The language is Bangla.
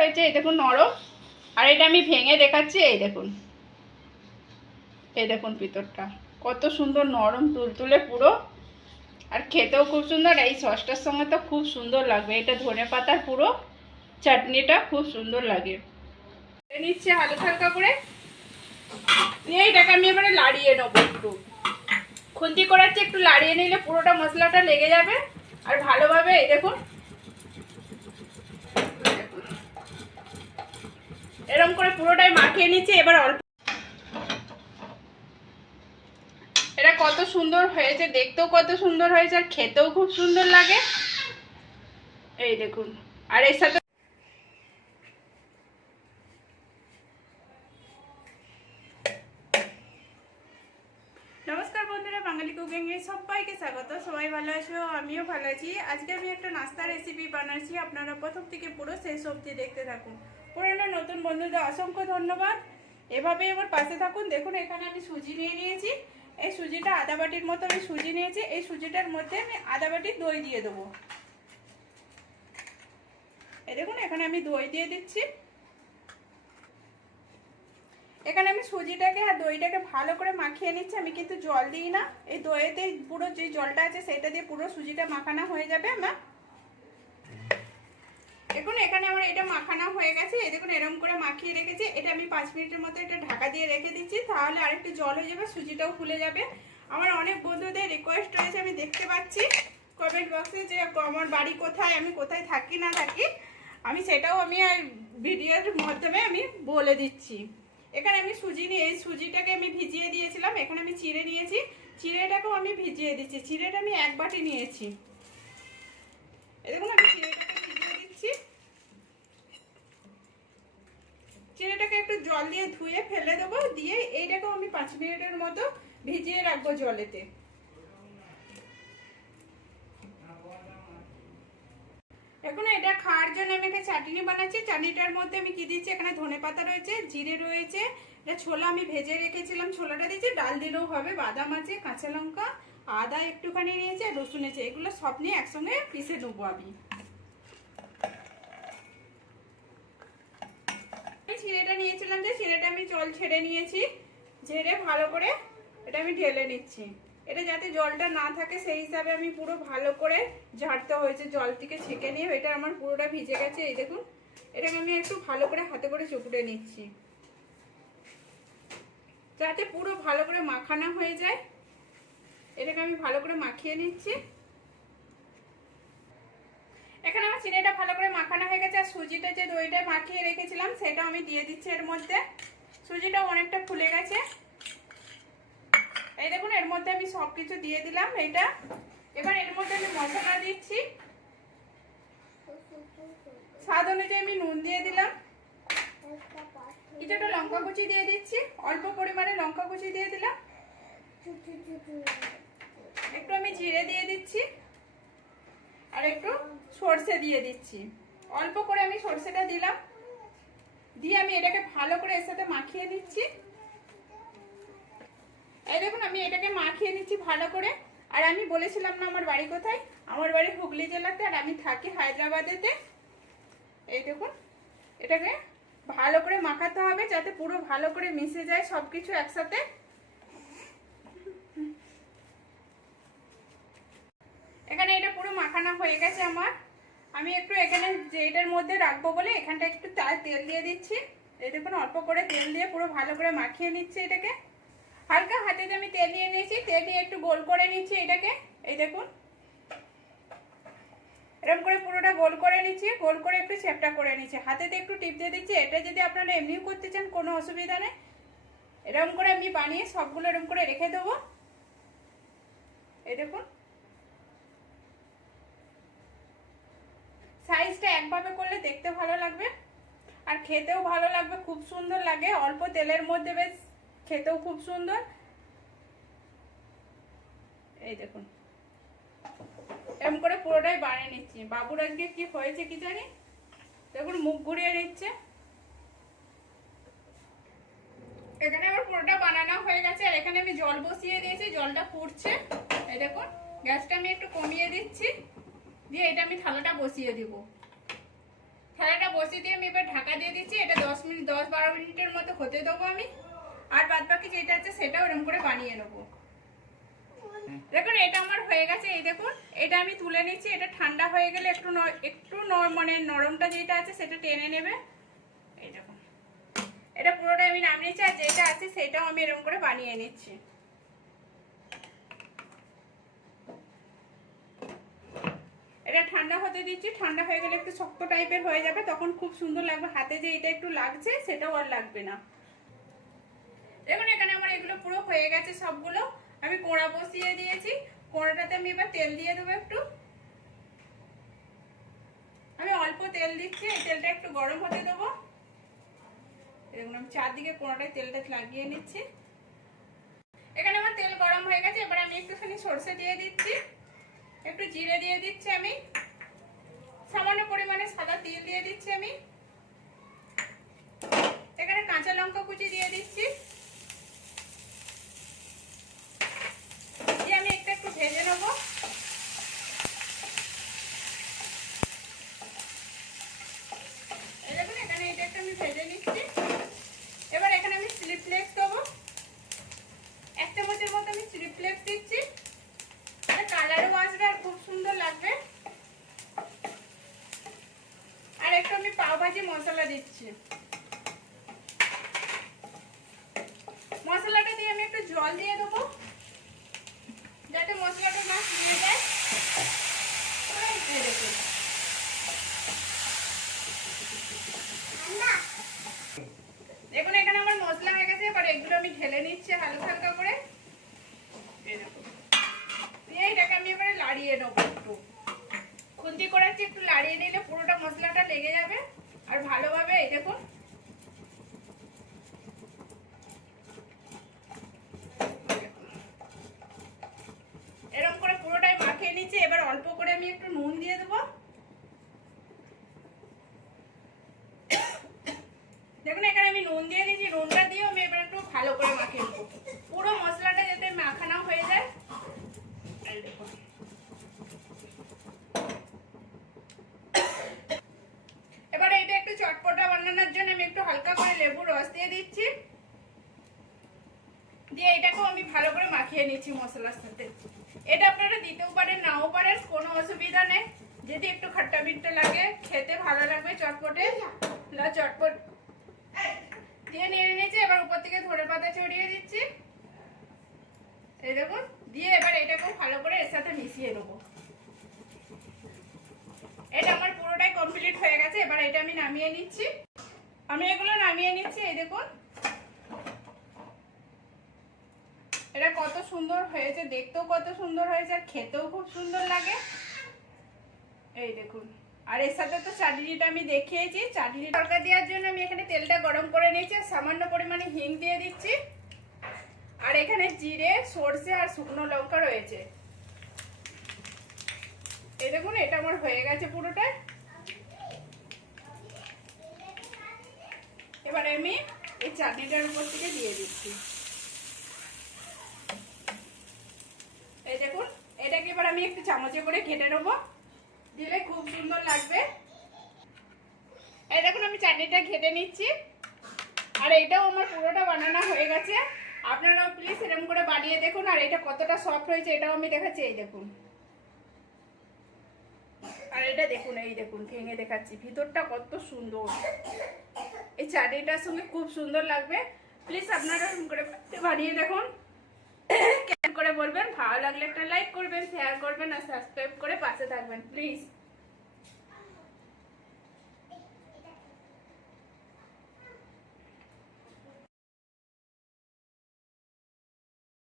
হয়েছে, এই দেখুন নরম। আর এটা আমি ভেঙে দেখাচ্ছি, এই দেখুন। এই দেখুন ভিতরটা। কত সুন্দর নরম তুলতুলে পুরো। আর খেতেও খুব সুন্দর এই সসটার সঙ্গে তো খুব সুন্দর লাগবে। এটা ধনে পাতার পুরো চাটনিটা খুব সুন্দর লাগে। নিচ্ছে হালকা হালকা করে নিয়ে এটাকে আমি এবারে লাড়িয়ে নেব একটু। খুন্তি করাচ্ছে, একটু লাড়িয়ে নিলে পুরোটা মশলাটা লেগে যাবে। আর ভালোভাবে, এই দেখুন এরকম করে পুরোটাই মাখিয়ে নিচ্ছি, এবার অল্প এটা কত সুন্দর হয়েছে, দেখতেও কত সুন্দর হয়েছে, আর খেতেও খুব সুন্দর লাগে। এই দেখুন, আর এর সাথে নমস্কার বন্ধুরা, বাঙালি সবাইকে স্বাগত, সবাই ভালো আছো? আমিও ভালো আছি। আজকে আমি একটা নাস্তা রেসিপি বানাচ্ছি, আপনারা প্রথম থেকে পুরো শেষ অবধি দেখতে থাকুন। পুরোনো নতুন বন্ধুদের অসংখ্য ধন্যবাদ। এভাবে আমার পাশে থাকুন। দেখুন, এখানে আমি সুজি নিয়ে নিয়েছি। এই সুজিটা আদা বাটির মতো আমি সুজি নিয়েছি। এই সুজিটার মধ্যে আমি আদা বাটি দই দিয়ে দেবো। এই দেখুন, এখানে আমি দই দিয়ে দিচ্ছি। এখানে আমি সুজিটাকে আর দইটাকে ভালো করে মাখিয়ে নিচ্ছি। আমি কিন্তু জল দিই না। এই দইয়েতে পুরো যে জলটা আছে, সেটা দিয়ে পুরো সুজিটা মাখানো হয়ে যাবে আমার। দেখুন, এখানে আমার এটা মাখানো হয়ে গেছে। এই দেখুন এরকম করে মাখিয়ে রেখেছি। এটা আমি পাঁচ মিনিটের মতো এটা ঢাকা দিয়ে রেখে দিচ্ছি। তাহলে আরেকটু জল হয়ে যাবে, সুজিটাও ফুলে যাবে। আমার অনেক বন্ধুদের রিকোয়েস্ট রয়েছে, আমি দেখতে পাচ্ছি। কমেন্ট বক্সে যে, আমার বাড়ি কোথায়, আমি কোথায় থাকি না থাকি, আমি সেটাও আমি ভিডিওর মাধ্যমে আমি বলে দিচ্ছি। এখানে আমি সুজি নিয়ে, এই সুজিটাকে আমি ভিজিয়ে দিয়েছিলাম। এখানে আমি চিড়ে নিয়েছি। চিড়েটাকেও আমি ভিজিয়ে দিচ্ছি। চিড়েটা আমি এক বাটি নিয়েছি। এই দেখুন, আমি চিড়েটাকে ভিজিয়ে দিচ্ছি চিড়েটাকে একটু জল দিয়ে ধুয়ে ফেলে দেবো, দিয়ে এইটাকেও আমি পাঁচ মিনিটের মতো ভিজিয়ে রাখব জলেতে। এখন এটা খাওয়ার জন্য আমি একটা চাটনি বানাচ্ছি। চাটনিটার মধ্যে আমি কি দিচ্ছি? এখানে ধনে পাতা রয়েছে, জিরে রয়েছে, এটা ছোলা আমি ভেজে রেখেছিলাম, ছোলাটা দিচ্ছি ডাল দিলেও হবে, বাদাম আছে, কাঁচা লঙ্কা, আদা একটুখানি নিয়েছে রসুন আছে। এগুলো সব নিয়ে একসঙ্গে পিষে নেব আমি। চিড়েটা নিয়েছিলাম যে চিড়েটা আমি জল ছেড়ে নিয়েছি, ঝেড়ে ভালো করে এটা আমি ঢেলে নিচ্ছি। এটা যাতে জলটা না থাকে, সেই হিসাবে আমি পুরো ভালো করে ঝাড়তে হয়েছে, জলটিকে ছেঁকে নিয়ে। এটা আমার পুরোটা ভিজে গেছে, এই দেখুন। এটাকে আমি একটু ভালো করে হাতে করে চুপড়ে নিচ্ছি। যাতে পুরো ভালো করে মাখানো হয়ে যায়। এটাকে আমি ভালো করে মাখিয়ে নিচ্ছি। এখানে আমার চিনিটা ভালো করে গেছে আর সুজিটা যে দইটা মাখিয়ে রেখেছিলাম সেটা আমি দিয়ে দিচ্ছি এর মধ্যে। সুজিটা অনেকটা ফুলে গেছে। এই দেখুন, এর মধ্যে আমি সব কিছু দিয়ে দিলাম এইটা। এবার এর মধ্যে আমি মশলা দিচ্ছি। স্বাদ অনুযায়ী আমি নুন দিয়ে দিলাম। কিছুটা লঙ্কা কুচি দিয়ে দিচ্ছি। অল্প পরিমাণে লঙ্কা কুচি দিয়ে দিলাম। একটু আমি জিরে দিয়ে দিচ্ছি। আর একটু সর্ষে দিয়ে দিচ্ছি। অল্প করে আমি সর্ষেটা দিলাম। দিয়ে আমি এটাকে ভালো করে এর সাথে মাখিয়ে নিচ্ছি। এই দেখুন, আমি এটাকে মাখিয়ে নিচ্ছি ভালো করে। আর আমি বলেছিলাম না আমার বাড়ি কোথায়? আমার বাড়ি হুগলি জেলাতে আর আমি থাকি হায়দ্রাবাদেতে। এই দেখুন, এটাকে ভালো করে মাখাতে হবে যাতে পুরো ভালো করে মিশে যায় সব কিছু একসাথে। এখানে এটা পুরো মাখানো হয়ে গেছে আমার। আমি একটু এখানে এটার মধ্যে রাখব বলে এখানটা একটু তেল দিয়ে দিচ্ছি। এই দেখুন, অল্প করে তেল দিয়ে পুরো ভালো করে মাখিয়ে নিচ্ছি এটাকে। হালকা হাতেতে আমি তেল নিয়ে নিয়েছি, তেল দিয়ে একটু গোল করে নিচ্ছি এটাকে। এই দেখুন। এরকম করে পুরোটা গোল করে নিচ্ছি, গোল করে একটু ছেপটা করে নিচ্ছি। হাতেতে একটু টিপ দিয়ে দিচ্ছি, এটা যদি আপনারা এমনিও করতে চান, কোনো অসুবিধা নেই। এরকম করে আমি বানিয়ে সবগুলো এরকম করে রেখে দেবো। এই দেখুন। সাইজটা একভাবে করলে দেখতে ভালো লাগবে। আর খেতেও ভালো লাগবে, খুব সুন্দর লাগে। অল্প তেলের মধ্যে বেশ খেতেও খুব সুন্দর। এই দেখুন। এরকম করে পুরোটাই বানিয়ে নিচ্ছি। বাবুর আজকে কি হয়েছে কি জানি? দেখুন, মুখ ঘুরিয়ে নিচ্ছে এখানে আমার পুরোটা বানানো হয়ে গেছে। আর এখানে আমি জল বসিয়ে দিয়েছি, জলটা ফুটছে এই দেখুন, গ্যাসটা আমি একটু কমিয়ে দিচ্ছি। দিয়ে এটা আমি থালাটা বসিয়ে দিব। থালাটা বসিয়ে দিয়ে আমি এবার ঢাকা দিয়ে দিচ্ছি। এটা দশ মিনিট, দশ বারো মিনিটের মতো হতে দেবো আমি। আর বাদ বাকি যেটা আছে সেটাও এরকম করে বানিয়ে নেব। দেখুন, এটা আমার হয়ে গেছে। এই দেখুন, এটা আমি তুলে নিচ্ছি। এটা ঠান্ডা হয়ে গেলে একটু একটু মানে নরমটা যেটা আছে সেটা টেনে নেবে। এই দেখুন, এটা পুরোটা আমি নামিয়ে নিচ্ছি। আর যেটা আছে সেটাও আমি এরকম করে বানিয়ে নিচ্ছি। এটা ঠান্ডা হতে দিচ্ছি, ঠান্ডা হয়ে গেলে একটু শক্ত টাইপের হয়ে যাবে, তখন খুব সুন্দর লাগবে। হাতে যে এটা একটু লাগছে, সেটাও আর লাগবে না। দেখুন, এখানে আমার এগুলো পুরো হয়ে গেছে সবগুলো। আমি কোড়া বসিয়ে দিয়েছি। কোড়াটাতে আমি এবার তেল দিয়ে দেবো একটু। আমি অল্প তেল দিচ্ছি, এই তেলটা একটু গরম হতে দেবো। দেখুন, আমি চারদিকে কোড়াটায় তেলটা লাগিয়ে নিচ্ছি। এখানে আমার তেল গরম হয়ে গেছে, এবার আমি একটুখানি সর্ষে দিয়ে দিচ্ছি। একটু জিরে দিয়ে দিচ্ছি আমি। সামান্য পরিমাণে সাদা তিল দিয়ে দিচ্ছি আমি। এখানে কাঁচা লঙ্কা কুচি দিয়ে দিচ্ছি দিয়ে আমি একটু একটু ভেজে নেব এই দেখুন এখানে এটা একটু আমি ভেজে নিচ্ছি এবার এখানে আমি চিলি ফ্লেক্স দেবো এক চামচের মতো আমি চিলি ফ্লেক্স দিচ্ছি এটা কালারও আসবে আর খুব সুন্দর লাগবে আর একটু আমি পাও ভাজি মশলা দিচ্ছি। মশলাটা দিয়ে আমি একটু জল দিয়ে দেবো, যাতে মশলাটা না শুয়ে যায়। দেখুন। এখানে আমার মশলা হয়ে গেছে, এবার এগুলো আমি ঢেলে নিচ্ছি হালকা হালকা করে। এই দেখুন। দিয়ে এটাকে আমি এবারে লাড়িয়ে নেব একটু। খুন্তি করাচ্ছি, একটু লাড়িয়ে নিলে পুরোটা মশলাটা লেগে যাবে। আর ভালোভাবে এই দেখুন এরকম করে পুরোটাই মাখিয়ে নিচ্ছি এবার অল্প করে আমি একটু নুন দিয়ে দেবো দেখুন এখানে আমি নুন দিয়ে দিয়েছি নুনটা দিয়েও আমি এবার একটু ভালো করে মাখিয়ে নেব পুরো মশলাটা যাতে মাখানো হয়ে যায় এই দেখুন এবারে এটা একটু চটপটা বানানোর জন্য আমি একটু হালকা করে লেবুর রস দিয়ে দিচ্ছি দিয়ে এটাকেও আমি ভালো করে মাখিয়ে নিচ্ছি মশলার সাথে। এটা আপনারা দিতেও পারেন, নাও পারেন, কোনো অসুবিধা নেই। যদি একটু খাট্টা মিট্টা লাগে, খেতে ভালো লাগবে চটপটে। চটপট। দিয়ে নেড়ে নিয়েছি, এবার উপর থেকে ধরে পাতা ছড়িয়ে দিচ্ছি। এই দেখুন, দিয়ে এবার এটাকেও ভালো করে এর সাথে মিশিয়ে নেব। এটা আমার পুরোটাই কমপ্লিট হয়ে গেছে, এবার এটা আমি নামিয়ে নিচ্ছি। আমি এগুলো নামিয়ে নিচ্ছি, এই দেখুন। এটা কত সুন্দর হয়েছে, দেখতেও কত সুন্দর হয়েছে, আর খেতেও খুব সুন্দর লাগে। এই দেখুন, আর এর সাথে তো চাটনিটা আমি দেখিয়েছি। চাটনি তরকা দেওয়ার জন্য আমি এখানে তেলটা গরম করে নিয়েছি, আর সামান্য পরিমাণে হিং দিয়ে দিচ্ছি। আর এখানে জিরে, সর্ষে আর শুকনো লঙ্কা রয়েছে। এই দেখুন, এটা আমার হয়ে গেছে পুরোটাই এবার আমি এই চাটনিটার উপর থেকে দিয়ে দিচ্ছি এই দেখুন এটাকে এবার আমি একটু চামচে করে কেটে নেব। দিলে খুব সুন্দর লাগবে। এই দেখুন, আমি চাটনিটা ঘেটে নিচ্ছি। আর এটাও আমার পুরোটা বানানো হয়ে গেছে। আপনারাও প্লিজ এরকম করে বানিয়ে দেখুন, আর এটা কতটা সফট হয়েছে এটাও আমি দেখাচ্ছি, এই দেখুন। আর এটা দেখুন, এই দেখুন, ভেঙে দেখাচ্ছি। ভিতরটা কত সুন্দর। এই চাটনিটার সঙ্গে খুব সুন্দর লাগবে। প্লিজ আপনারা এরকম করে বানিয়ে দেখুন। করে বলবেন, ভালো লাগলে একটা লাইক করবেন শেয়ার করবেন আর সাবস্ক্রাইব করে পাশে থাকবেন প্লিজ